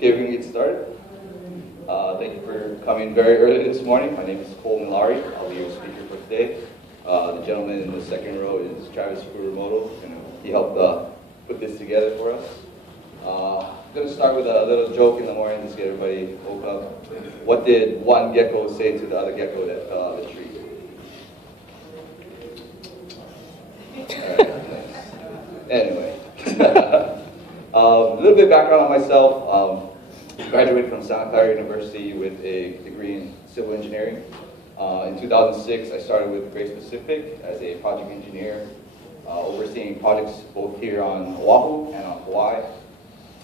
Okay, we can get started. Thank you for coming very early this morning. My name is Cole Milari. I'll be your speaker for today. The gentleman in the second row is Travis Furumoto, and he helped put this together for us. I'm going to start with a little joke in the morning, just get everybody woke up. What did one gecko say to the other gecko that fell out of the tree? Anyway, a little bit of background on myself. Graduated from Santa Clara University with a degree in civil engineering. In 2006, I started with Great Pacific as a project engineer, overseeing projects both here on Oahu and on Hawaii.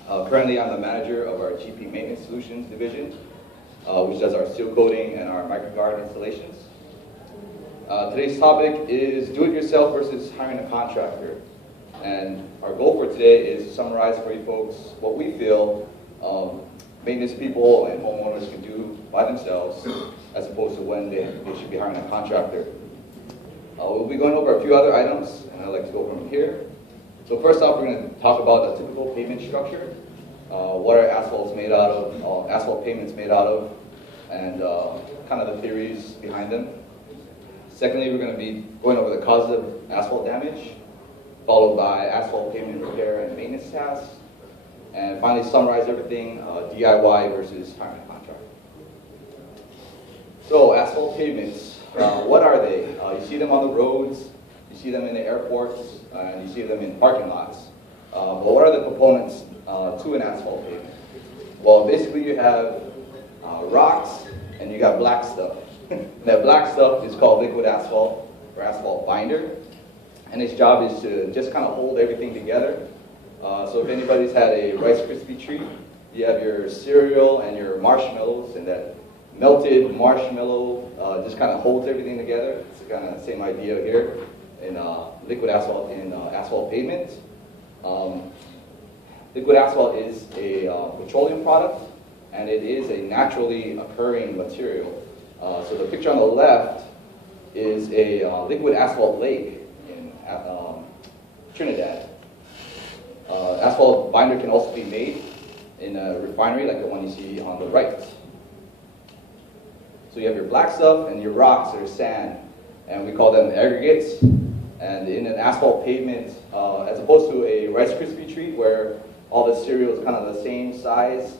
Currently, I'm the manager of our GP Maintenance Solutions division, which does our seal coating and our microguard installations. Today's topic is do-it-yourself versus hiring a contractor. And our goal for today is to summarize for you folks what we feel maintenance people and homeowners can do by themselves as opposed to when they should be hiring a contractor. We'll be going over a few other items, and I'd like to go from here. So first off, we're going to talk about a typical pavement structure. What are asphalts made out of, asphalt pavements made out of, and kind of the theories behind them. Secondly, we're going to be going over the causes of asphalt damage, followed by asphalt pavement repair and maintenance tasks, and finally summarize everything, DIY versus hiring a contractor. So asphalt pavements, what are they? You see them on the roads, you see them in the airports, and you see them in parking lots. But what are the components to an asphalt pavement? Well, basically you have rocks and you got black stuff. That black stuff is called liquid asphalt or asphalt binder. And its job is to just kind of hold everything together. So if anybody's had a Rice Krispie treat, you have your cereal and your marshmallows, and that melted marshmallow just kind of holds everything together. It's kind of the same idea here in liquid asphalt in asphalt pavement. Liquid asphalt is a petroleum product, and it is a naturally occurring material. So the picture on the left is a liquid asphalt lake in Trinidad. Asphalt binder can also be made in a refinery like the one you see on the right. So you have your black stuff and your rocks or sand, and we call them aggregates. And in an asphalt pavement, as opposed to a Rice Krispie treat where all the cereal is kind of the same size,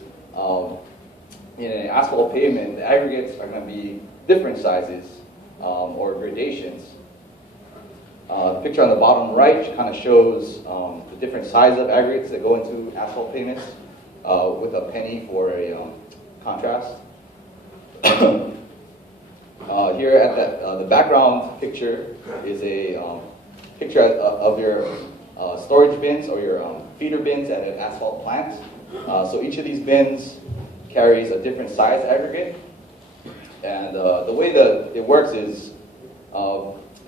in an asphalt pavement, the aggregates are going to be different sizes or gradations. The picture on the bottom right kind of shows the different size of aggregates that go into asphalt pavements with a penny for a contrast. Here at the background picture is a picture of your storage bins or your feeder bins at an asphalt plant. So each of these bins carries a different size aggregate. And the way that it works is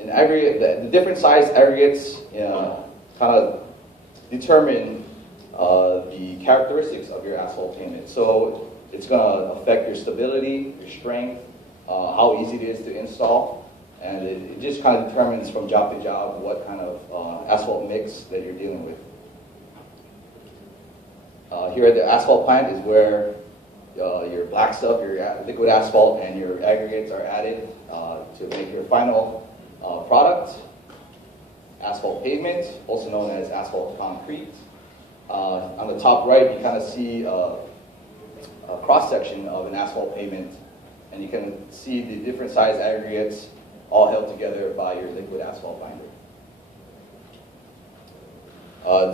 in aggregate, the different size aggregates kind of determine the characteristics of your asphalt pavement. So it's going to affect your stability, your strength, how easy it is to install, and it just kind of determines from job to job what kind of asphalt mix that you're dealing with. Here at the asphalt plant is where your black stuff, your liquid asphalt, and your aggregates are added to make your final product, asphalt pavement, also known as asphalt concrete. On the top right, you kind of see a cross-section of an asphalt pavement, and you can see the different size aggregates all held together by your liquid asphalt binder.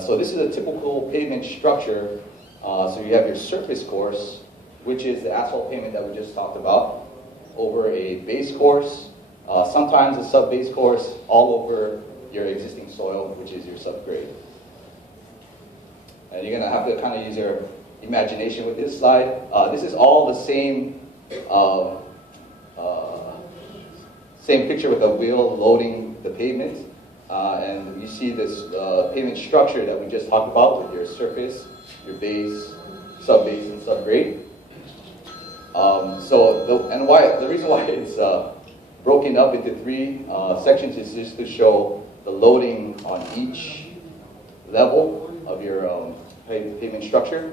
So this is a typical pavement structure. So you have your surface course, which is the asphalt pavement that we just talked about, over a base course, sometimes a sub-base course, all over your existing soil, which is your subgrade. And you're going to have to kind of use your imagination with this slide. This is all the same same picture with a wheel loading the pavement. And you see this pavement structure that we just talked about with your surface, your base, sub-base, and subgrade. The reason why it's broken up into three sections is just to show the loading on each level of your pavement structure.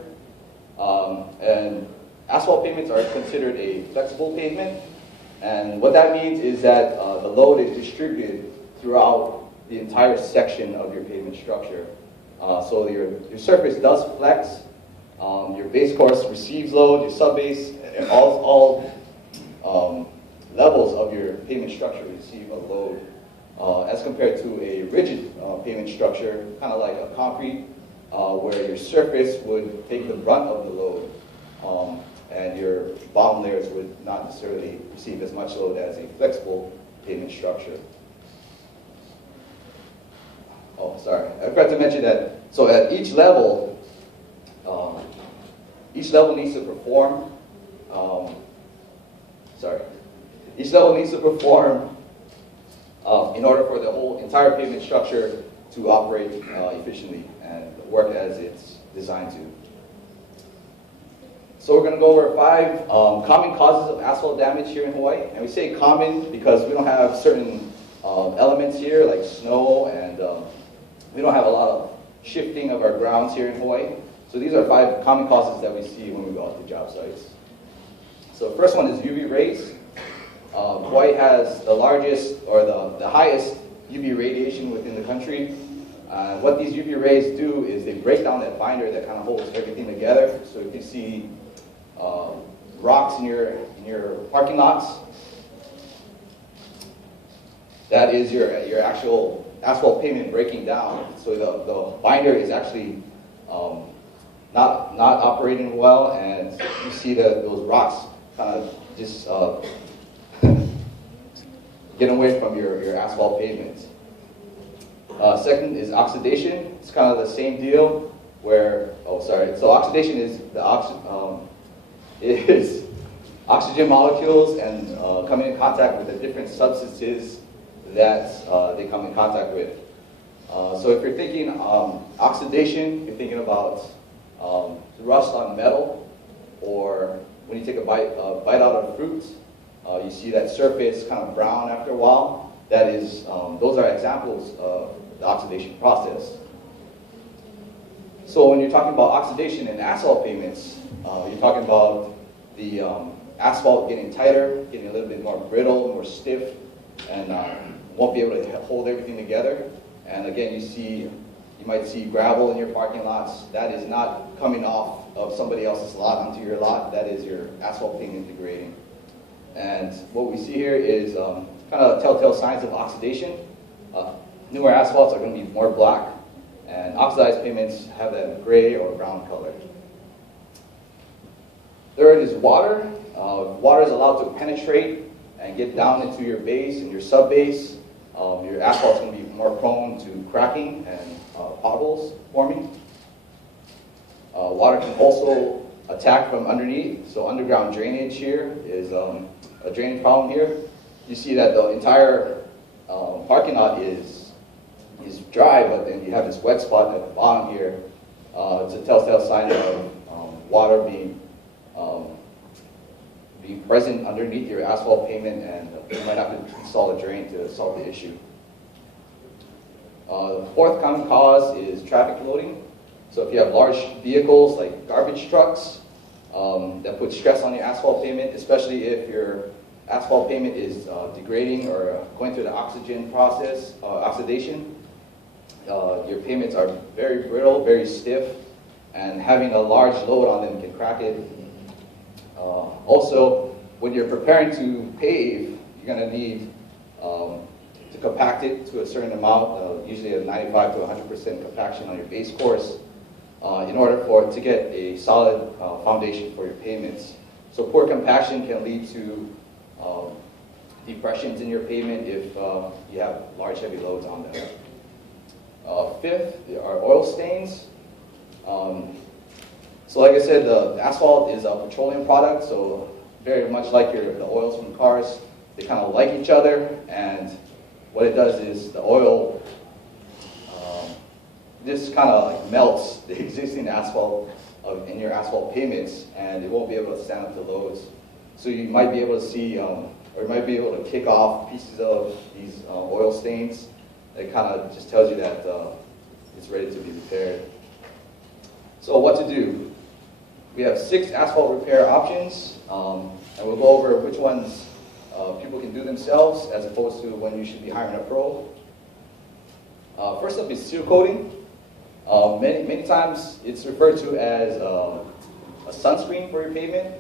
And asphalt pavements are considered a flexible pavement. And what that means is that the load is distributed throughout the entire section of your pavement structure. So your surface does flex, your base course receives load, your subbase, and all levels of your pavement structure receive a load, as compared to a rigid pavement structure, kind of like a concrete, where your surface would take the brunt of the load, and your bottom layers would not necessarily receive as much load as a flexible pavement structure. Oh, sorry, I forgot to mention that, so at each level needs to perform, each level needs to perform in order for the whole entire pavement structure to operate efficiently and work as it's designed to. So we're going to go over 5 common causes of asphalt damage here in Hawaii. And we say common because we don't have certain elements here like snow, and we don't have a lot of shifting of our grounds here in Hawaii. So these are 5 common causes that we see when we go out to job sites. So the first one is UV rays. Hawaii has the largest or the highest UV radiation within the country. What these UV rays do is they break down that binder that kind of holds everything together. So if you see rocks in your parking lots, that is your actual asphalt pavement breaking down. So the binder is actually not operating well, and you see those rocks kind of just get away from your asphalt pavement. Second is oxidation. It's kind of the same deal where, so oxidation is oxygen molecules and coming in contact with the different substances that they come in contact with. So if you're thinking oxidation, you're thinking about rust on metal, or when you take a bite out of fruit, you see that surface kind of brown after a while. That is, those are examples of the oxidation process. So when you're talking about oxidation in asphalt pavements, you're talking about the asphalt getting tighter, getting a little bit more brittle, more stiff, and won't be able to hold everything together. And again, you might see gravel in your parking lots. That is not coming off of somebody else's lot onto your lot. That is your asphalt pavement degrading. And what we see here is kind of telltale signs of oxidation. Newer asphalts are going to be more black, and oxidized pavements have that gray or brown color. Third is water. Water is allowed to penetrate and get down into your base and your subbase. Your asphalt is going to be more prone to cracking and potholes forming. Water can also attack from underneath. So underground drainage here is a drainage problem here. You see that the entire parking lot is dry, but then you have this wet spot at the bottom here. It's a telltale sign of water being present underneath your asphalt pavement, and you might have to install a drain to solve the issue. The fourth common cause is traffic loading. So if you have large vehicles like garbage trucks, that put stress on your asphalt pavement, especially if your asphalt pavement is degrading or going through the oxidation process, oxidation. Your pavements are very brittle, very stiff, and having a large load on them can crack it. Also, when you're preparing to pave, you're going to need to compact it to a certain amount, usually a 95 to 100% compaction on your base course, in order to get a solid foundation for your pavements. So poor compaction can lead to depressions in your pavement if you have large, heavy loads on them. Fifth are oil stains. So like I said, the asphalt is a petroleum product, so very much like the oils from cars, they kind of like each other, and what it does is the oil just kind of like melts the existing asphalt in your asphalt pavements, and it won't be able to stand up to loads. So you might be able to see, or you might be able to kick off pieces of these oil stains. It kind of just tells you that it's ready to be repaired. So what to do? We have 6 asphalt repair options, and we'll go over which ones people can do themselves as opposed to when you should be hiring a pro. First up is seal coating. Many times it's referred to as a sunscreen for your pavement,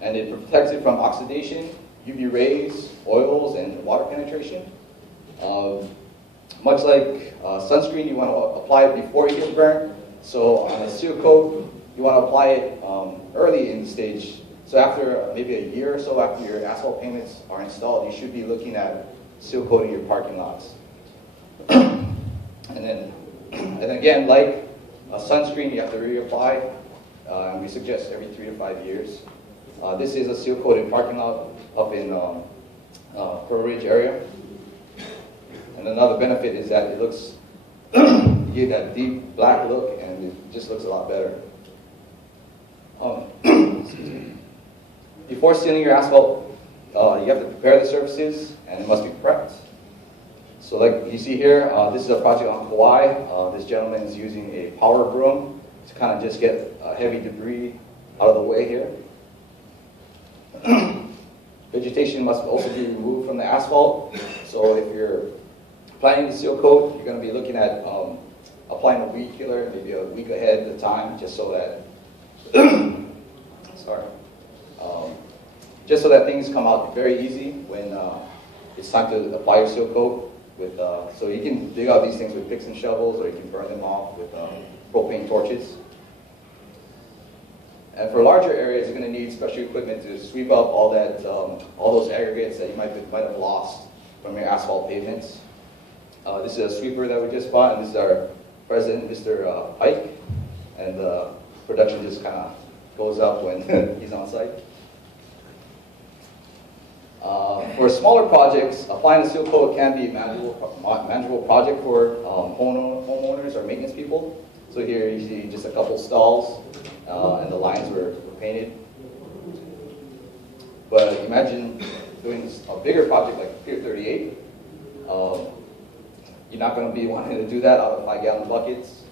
and it protects it from oxidation, UV rays, oils, and water penetration. Much like sunscreen, you want to apply it before you get burned. So on a seal coat, you want to apply it early in the stage. So after maybe a year or so after your asphalt pavements are installed, you should be looking at seal coating your parking lots. And again, like a sunscreen, you have to reapply, and we suggest every 3 to 5 years. This is a seal coated parking lot up in Pearl Ridge area. And another benefit is that it looks, you get that deep black look, and it just looks a lot better. Excuse me. Before sealing your asphalt, you have to prepare the surfaces, and it must be prepped. So like you see here, this is a project on Kauai. This gentleman is using a power broom to kind of just get heavy debris out of the way here. Vegetation must also be removed from the asphalt. So if you're planning to seal coat, you're going to be looking at applying a weed killer maybe a week ahead of time, just so that just so that things come out very easy when it's time to apply your seal coat. So you can dig out these things with picks and shovels, or you can burn them off with propane torches. And for larger areas, you're going to need special equipment to sweep up all those aggregates that you might have lost from your asphalt pavements. This is a sweeper that we just bought, and this is our president, Mr. Pike, and production just kind of goes up when he's on site. For smaller projects, applying a seal coat can be a manageable project for homeowners or maintenance people. So here you see just a couple stalls, and the lines were painted. But imagine doing a bigger project like Pier 38. You're not going to be wanting to do that out of 5-gallon buckets,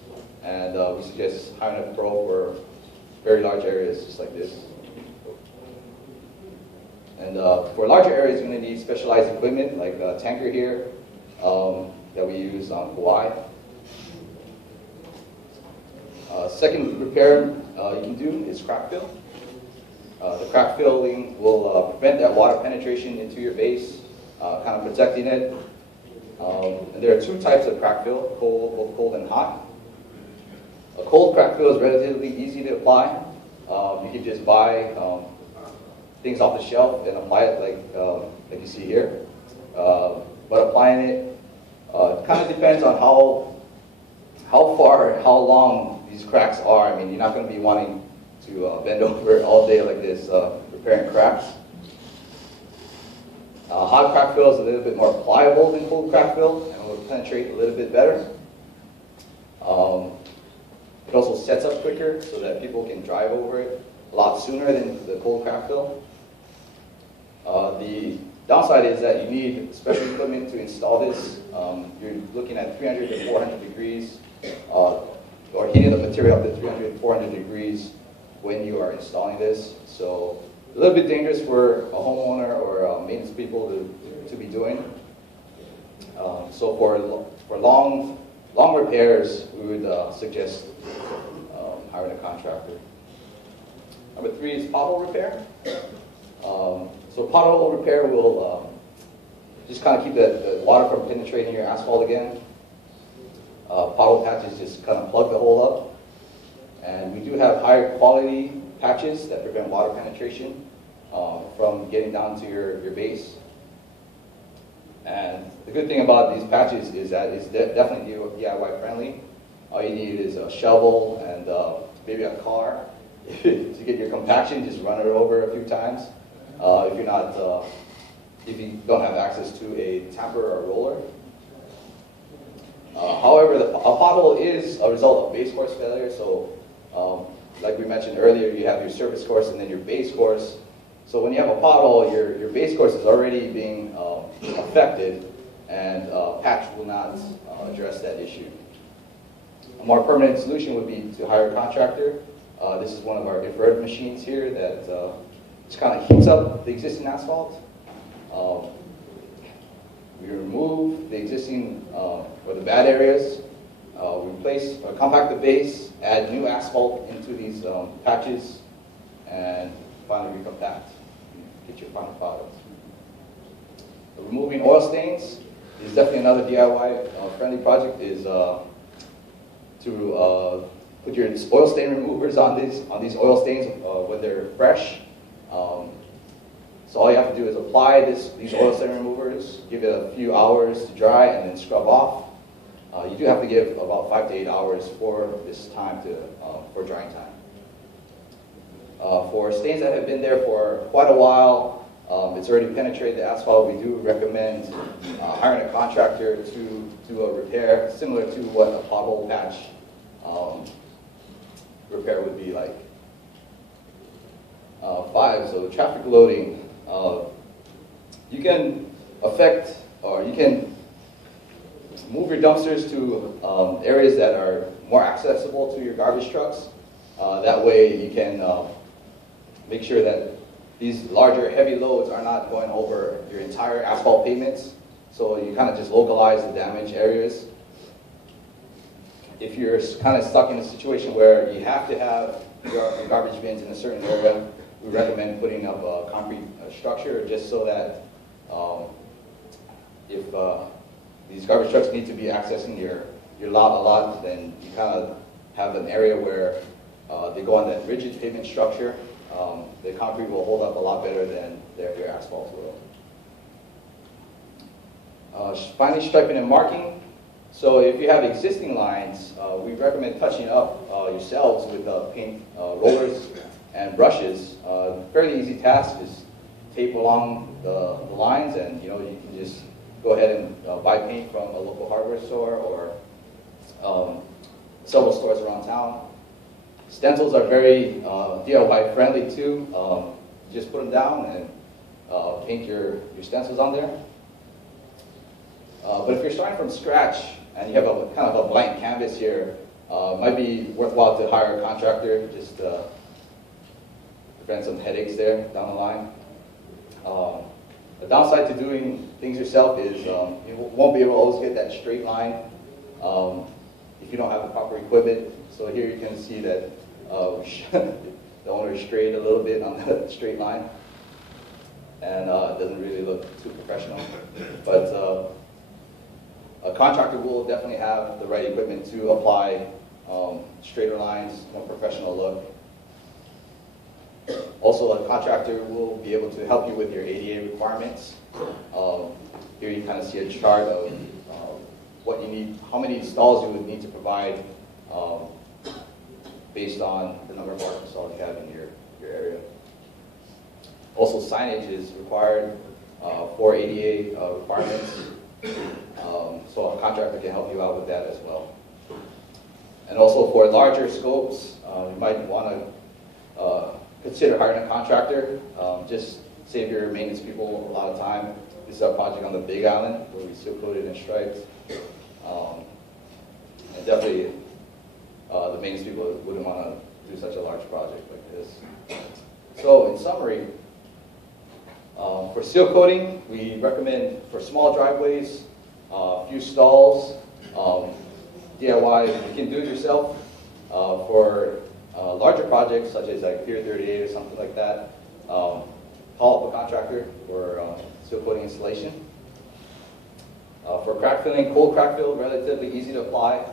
and we suggest hiring a pro for very large areas just like this. And for larger areas, you're going to need specialized equipment like a tanker here that we use on Kauai. Second repair you can do is crack fill. The crack filling will prevent that water penetration into your base, kind of protecting it. And there are 2 types of crack fill, both cold and hot. A cold crack fill is relatively easy to apply. You can just buy things off the shelf and apply it like you see here. But applying it kind of depends on how far, how long these cracks are. I mean, you're not going to be wanting to bend over all day like this repairing cracks. Hot crack fill is a little bit more pliable than cold crack fill, and will penetrate a little bit better. It also sets up quicker so that people can drive over it a lot sooner than the cold crack fill. The downside is that you need special equipment to install this. You're looking at 300 to 400 degrees, or heating the material up to 300 to 400 degrees when you are installing this. So a little bit dangerous for a homeowner or maintenance people to be doing. So for long repairs, we would suggest hiring a contractor. Number 3 is pothole repair. So pothole repair will just kind of keep the water from penetrating your asphalt again. Pothole patches just kind of plug the hole up. And we do have higher quality patches that prevent water penetration from getting down to your base. And the good thing about these patches is that it's definitely DIY friendly. All you need is a shovel and maybe a car. To get your compaction, just run it over a few times. If you don't have access to a tamper or roller. However, a pothole is a result of base course failure. So, like we mentioned earlier, you have your surface course and then your base course. So when you have a pothole, your base course is already being affected, and patch will not address that issue. A more permanent solution would be to hire a contractor. This is one of our infrared machines here that just kind of heats up the existing asphalt. We remove the existing or the bad areas. We replace or compact the base, add new asphalt into these patches, and finally recompact. Get your final product. Removing oil stains is definitely another DIY friendly project. Is to put your oil stain removers on these oil stains when they're fresh. So all you have to do is apply these oil stain removers, give it a few hours to dry, and then scrub off. You do have to give about 5 to 8 hours for this time for drying time. For stains that have been there for quite a while, it's already penetrated the asphalt, we do recommend hiring a contractor to do a repair similar to what a pothole patch repair would be like. 5, so traffic loading. You can affect, or you can move your dumpsters to areas that are more accessible to your garbage trucks. That way you can make sure that these larger heavy loads are not going over your entire asphalt pavements. So you kind of just localize the damaged areas. If you're kind of stuck in a situation where you have to have your garbage bins in a certain area, we recommend putting up a concrete structure just so that if these garbage trucks need to be accessing your lot a lot, then you kind of have an area where they go on that rigid pavement structure. The concrete will hold up a lot better than your asphalt will. Finally, striping and marking. So if you have existing lines, we recommend touching up yourselves with paint rollers and brushes. Fairly easy task. Just tape along the lines, and you can just go ahead and buy paint from a local hardware store or several stores around town. Stencils are very DIY friendly too. Just put them down and paint your stencils on there. But if you're starting from scratch and you have a kind of a blank canvas here, it might be worthwhile to hire a contractor, just to prevent some headaches there down the line. The downside to doing things yourself is you won't be able to always get that straight line if you don't have the proper equipment. So here you can see that the owner strayed a little bit on the straight line, and it doesn't really look too professional. But a contractor will definitely have the right equipment to apply straighter lines, more professional look. Also, a contractor will be able to help you with your ADA requirements. Here you kind of see a chart of what you need, how many stalls you would need to provide based on the number of parking stalls you have in your area. Also, signage is required for ADA requirements, so a contractor can help you out with that as well. And also for larger scopes, you might want to consider hiring a contractor. Just save your maintenance people a lot of time. This is a project on the Big Island where we seal coated and striped. And definitely the maintenance people wouldn't want to do such a large project like this. So in summary, for seal coating, we recommend for small driveways, a few stalls, DIY, you can do it yourself. For larger projects such as like Pier 38 or something like that, call up a contractor for seal coating installation. For crack filling, cold crack fill, relatively easy to apply.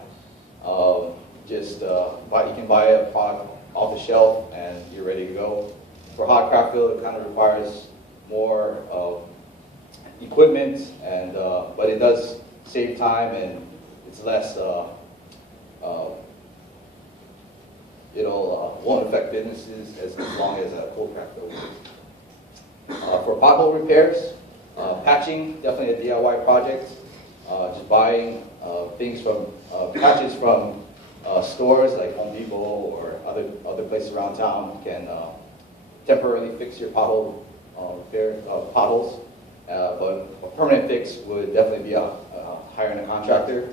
You can buy a product off the shelf and you're ready to go. For hot crack fill, it kind of requires more equipment, and but it does save time and it's less. Won't affect businesses as long as a cold crack fill will. For pothole repairs, patching, definitely a DIY project. Just buying things from patches from stores like Home Depot or other places around town can temporarily fix your pothole potholes. But a permanent fix would definitely be hiring a contractor.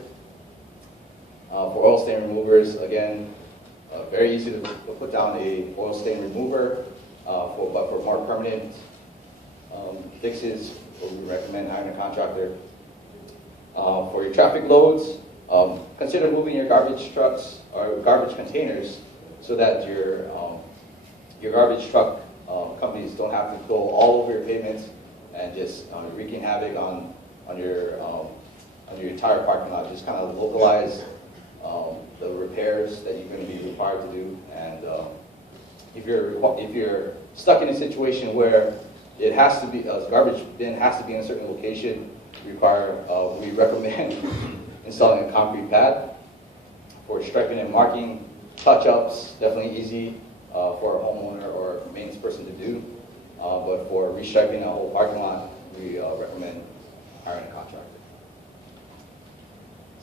For oil stain removers, again, Very easy to put down a oil stain remover, but for more permanent fixes, we recommend hiring a contractor. For your traffic loads, consider moving your garbage trucks or garbage containers so that your garbage truck companies don't have to go all over your pavements and just wreaking havoc on your entire parking lot. Just kind of localize the repairs that you're going to be required to do. And if you're stuck in a situation where it has to be a garbage bin has to be in a certain location, we recommend installing a concrete pad. For striping and marking, touch-ups, definitely easy for a homeowner or maintenance person to do. But for restriping a whole parking lot, we recommend hiring a contractor.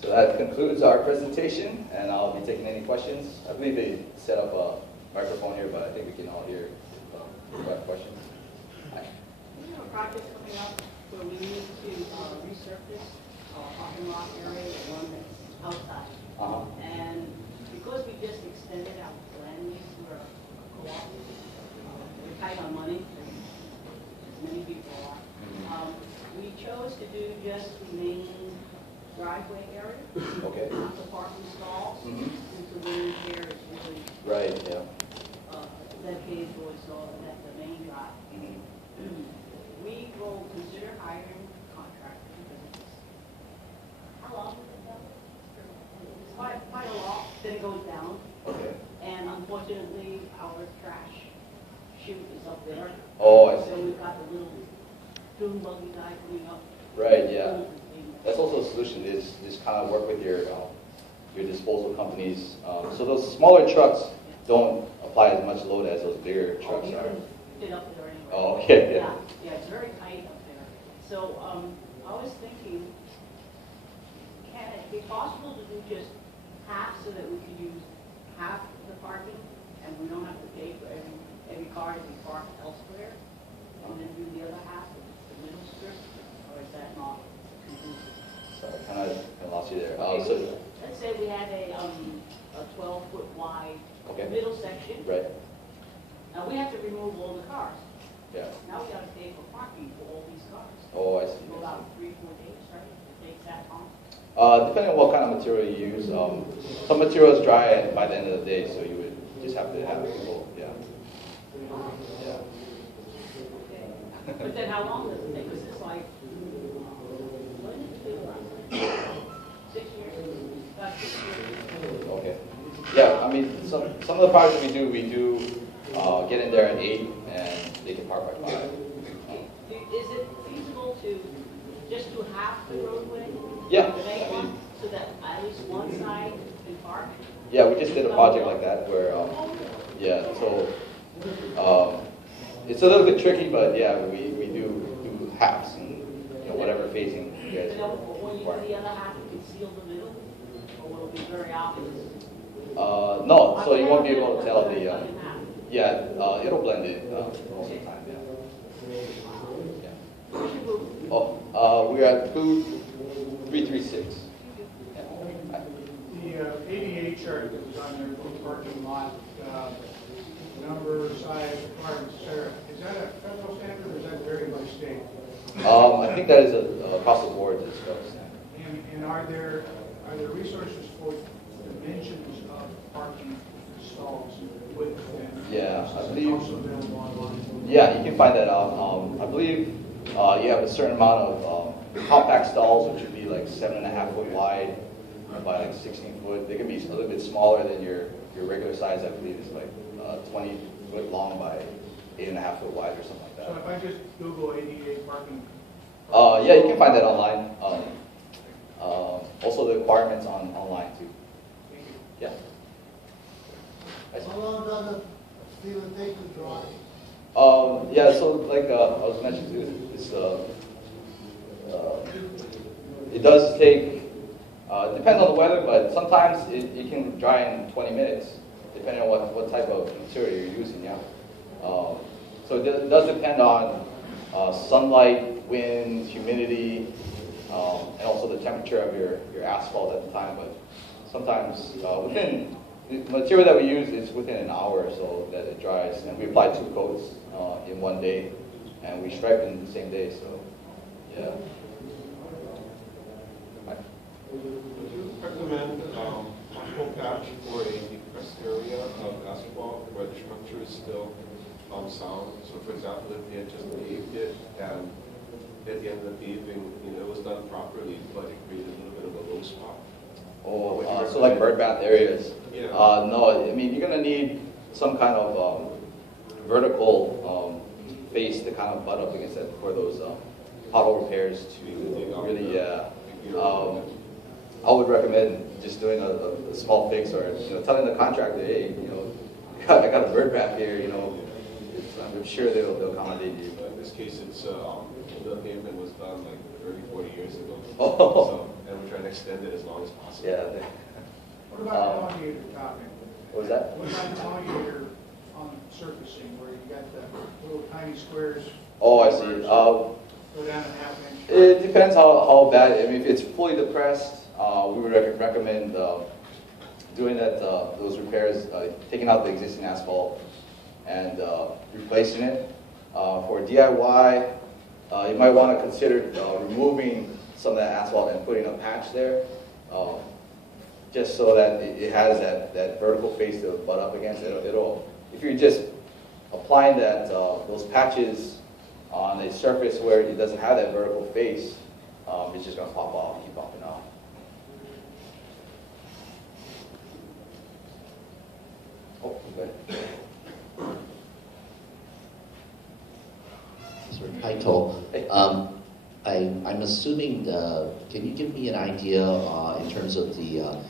So that concludes our presentation, and I'll be taking any questions. I believe they set up a microphone here, but I think we can all hear if you have questions. Hi. We have a project coming up where we need to resurface our parking lot area, the one that's outside. And because we just extended our land lease, we're a co-op, we're tight on money, as many people are. We chose to do just the main driveway area, Okay. not the parking stalls, since the winter here is really Right, yeah. dedicated towards that the main drive. We will consider hiring a contractor because it's, how long is it though? It's quite a lot, then it goes down. Okay. And unfortunately, our trash chute is up there. Oh, I So see. we've got the little dune buggy guy coming up. Right, yeah. That's also a solution, is kind of work with your disposal companies. So those smaller trucks don't apply as much load as those bigger trucks You are. can fit up there anyway. Oh, okay, yeah. Yeah, it's very tight up there. So I was thinking, can it be possible to do just half so that we could use half the parking and we don't have to pay for every car to be parked elsewhere? And then do the other half of the middle strip? Or is that not conducive? Sorry, kind of lost you there. Okay, So, let's say we had a 12-foot wide Okay. middle section. right, Now we have to remove all the cars. yeah. Now we got to pay for parking for all these cars. Oh, I see. For about 3-4 days, right? It takes that long. Depending on what kind of material you use, some materials dry by the end of the day, so you would just have to have people, yeah. Yeah. Okay. But then how long does it take? Because it's like, when did it last? 6 years? About 6 years. Okay. Yeah, I mean, some of the projects we do get in there at 8 and they can park by 5. Is it feasible to just do half the roadway? Yeah. The main one, so that at least one side can park? Yeah, we just did a project like that where, yeah, so it's a little bit tricky, but yeah, we do halves and whatever phasing you guys And then when you require. do the other half, you can seal the middle? Or will it be very obvious? No, so you won't be able to tell the, Yeah. yeah, it'll blend in most of the time, yeah. Yeah. Oh, we're at booth 336. Yeah. The ADA chart that was on there for the parking lot, number, size, requirements, etc., is that a federal standard or is that varied by state? I think that is across the board as well. And are there resources for dimensions of parking stalls with and Yeah, I believe. also available online? Yeah, you can find that out. I believe you have a certain amount of compact stalls, which would be like 7.5 foot wide by like 16 foot. They can be a little bit smaller than your regular size. I believe is like 20 foot long by 8.5 foot wide or something like So that. if I just Google ADA parking. Yeah, you can find that online. Also the requirements online too. Yeah. How long does it still take to dry? Yeah, so like I was mentioning, it does take, depends on the weather, but sometimes it can dry in 20 minutes, depending on what type of material you're using, yeah. So it does depend on sunlight, wind, humidity, and also the temperature of your asphalt at the time, but sometimes within The material that we use is within an hour or so that it dries, and we apply 2 coats in one day, and we stripe in the same day. So, yeah. Would you recommend a patch for a depressed area of asphalt where the structure is still sound? So, for example, if they had just paved it and at the end of the paving, it was done properly, but it created a little bit of a low spot. Oh, so like bird bath areas. Yeah. No, I mean, you're gonna need some kind of vertical face to kind of butt up against it for those pothole repairs to really, I would recommend just doing a small fix, or telling the contractor, hey, I got a bird bath here, I'm sure they'll accommodate you. In this case, it's the pavement was done like 30, 40 years ago. Oh. So, and we're trying to extend it as long as possible. Yeah. What about elongator topping? What was that? What about elongator on surfacing where you got the little tiny squares? Oh, I see. Go down a half inch? It depends how bad. I mean, if it's fully depressed, we would recommend doing that. Those repairs, taking out the existing asphalt and replacing it. For DIY, you might want to consider removing some of that asphalt and putting a patch there, just so that it has that vertical face to butt up against. If you're just applying those patches on a surface where it doesn't have that vertical face, it's just going to pop off, keep popping off. Oh, okay. Hi, Toll. I'm assuming, can you give me an idea in terms of the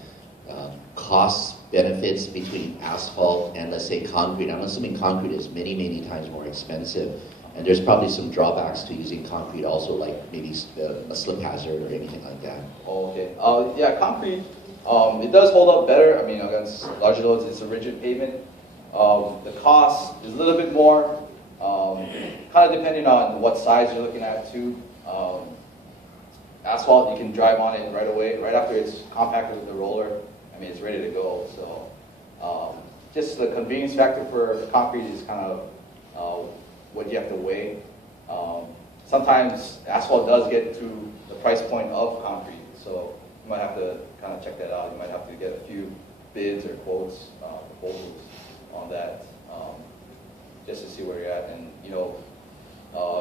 cost benefits between asphalt and, let's say, concrete? I'm assuming concrete is many, many times more expensive, and there's probably some drawbacks to using concrete also, like maybe a slip hazard or anything like that. Oh, okay. Yeah, concrete, it does hold up better. I mean, against larger loads, it's a rigid pavement. The cost is a little bit more, kind of depending on what size you're looking at too. Asphalt, you can drive on it right away, right after it's compacted with the roller. I mean, it's ready to go. So, just the convenience factor for concrete is kind of what you have to weigh. Sometimes asphalt does get to the price point of concrete, so you might have to kind of check that out. You might have to get a few bids or quotes, proposals on that, just to see where you're at. And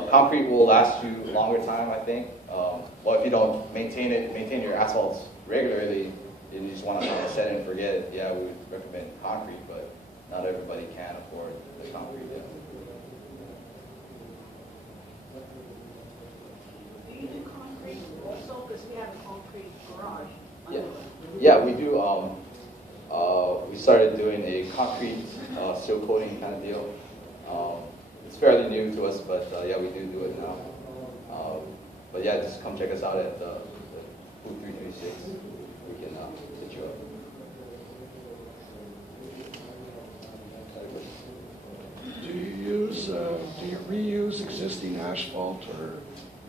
concrete will last you a longer time, I think. But if you don't maintain your asphalts regularly, and you just want to kind of set it and forget it, yeah, we would recommend concrete, but not everybody can afford the concrete. Yeah. Do you do concrete also? Because we have a concrete garage. Yeah, yeah, we do. We started doing a concrete seal coating kind of deal. It's fairly new to us, but yeah, we do it now. But yeah, just come check us out at the booth 336. We can set you up. Do you reuse existing asphalt, or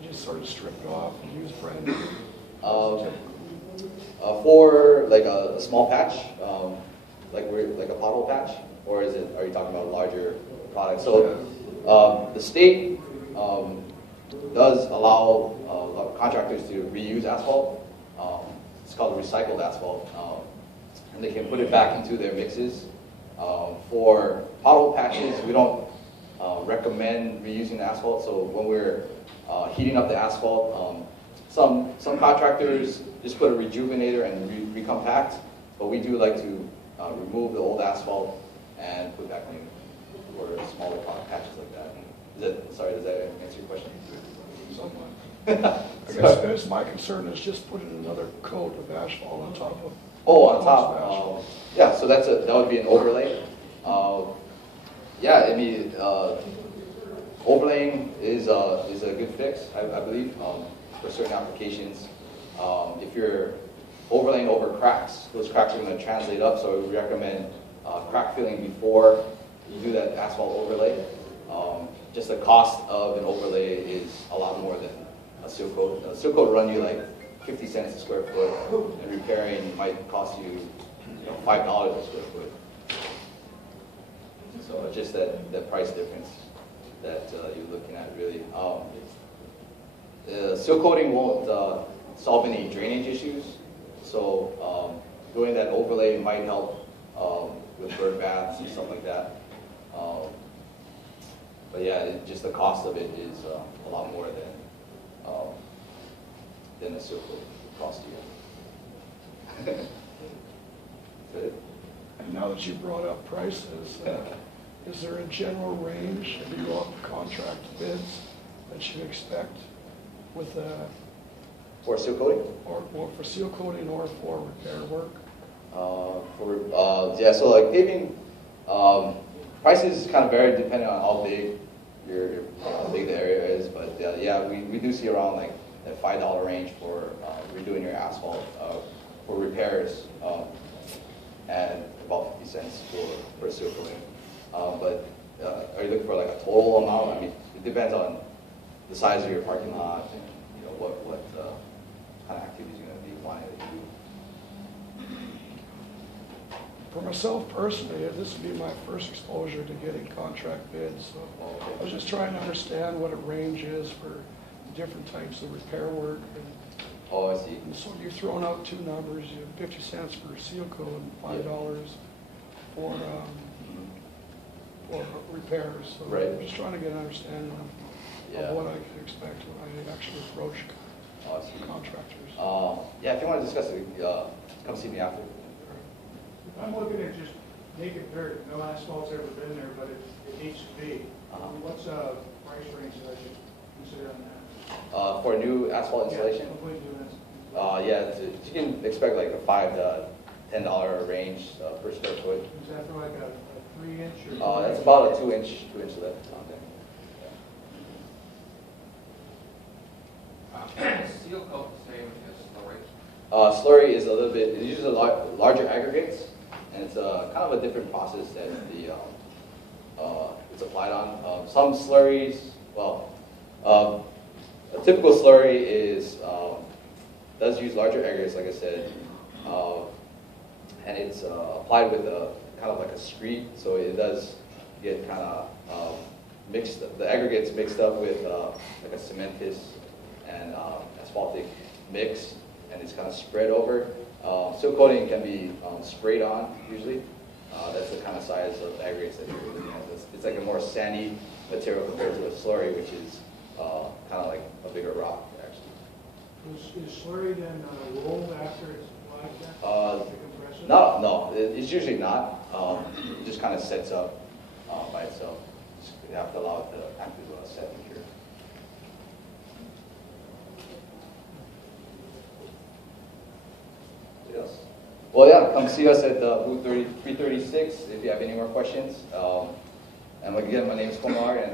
you just sort of strip it off and use brand new? For like a small patch, like a pothole patch, or are you talking about a larger product? So the state does allow contractors to reuse asphalt. It's called recycled asphalt, and they can put it back into their mixes. For pothole patches, we don't recommend reusing the asphalt. So when we're heating up the asphalt, some contractors just put a rejuvenator and recompact, but we do like to remove the old asphalt and put back new for smaller patches like that. Does that answer your question? Somewhat. I guess my concern is just putting another coat of asphalt on top of. Oh, on top. Yeah, so that would be an overlay. Yeah, I mean, overlaying is a good fix, I believe, for certain applications. If you're overlaying over cracks, those cracks are going to translate up, so we recommend crack filling before you do that asphalt overlay. Just the cost of an overlay is a lot more than a seal coat. A seal coat will run you like 50 cents a square foot, and repairing might cost you $5 a square foot. So it's just that price difference that you're looking at really. Seal coating won't solve any drainage issues. So doing that overlay might help with bird baths and stuff like that. But yeah, just the cost of it is a lot more than the seal coat cost you. Good. And now that you brought up prices, is there a general range, if you go out for contract bids, that you expect with, For seal coating? or for seal coating or for repair work? Yeah, so like paving, prices kind of vary depending on how big how big the area is, but yeah, we do see around like that $5 range for redoing your asphalt for repairs, and about 50 cents for seal coating. But are you looking for like a total amount? I mean, it depends on the size of your parking lot and what kind of activities you're going to be wanting to do. For myself personally, this would be my first exposure to getting contract bids, so I was just trying to understand what a range is for different types of repair work. Oh, I see. And so you're throwing out two numbers, you have 50 cents for seal coat and $5 for repairs. So Right. I'm just trying to get an understanding of what I can expect when I actually approach contractors. Yeah, if you want to discuss it, come see me after. I'm looking at just naked dirt, no asphalt's ever been there, but it needs to be. What's a price range that I should consider on that? For new asphalt installation? Yeah, complete new You can expect like a $5 to $10 range per square foot. Is that for like a 3-inch or? That's about a 2-inch lift on there. Seal coat the same as slurry? Slurry is a little bit, it uses larger aggregates, and it's kind of a different process that it's applied on. Some slurries, well, a typical slurry does use larger aggregates, like I said, and it's applied with kind of like a screed, so it does get kind of mixed. The aggregates mixed up with like a cementous and asphaltic mix, and it's kind of spread over. Seal coating can be sprayed on usually. That's the kind of size of aggregates that you're looking at. It's like a more sandy material compared to a slurry, which is kind of like a bigger rock, actually. Is slurry then rolled after it's applied to compress it? No, it's usually not. It just kind of sets up by itself. You have to allow it to active set and cure. Yes. Well, yeah, come see us at booth 336 if you have any more questions. And again, my name is Kumar, and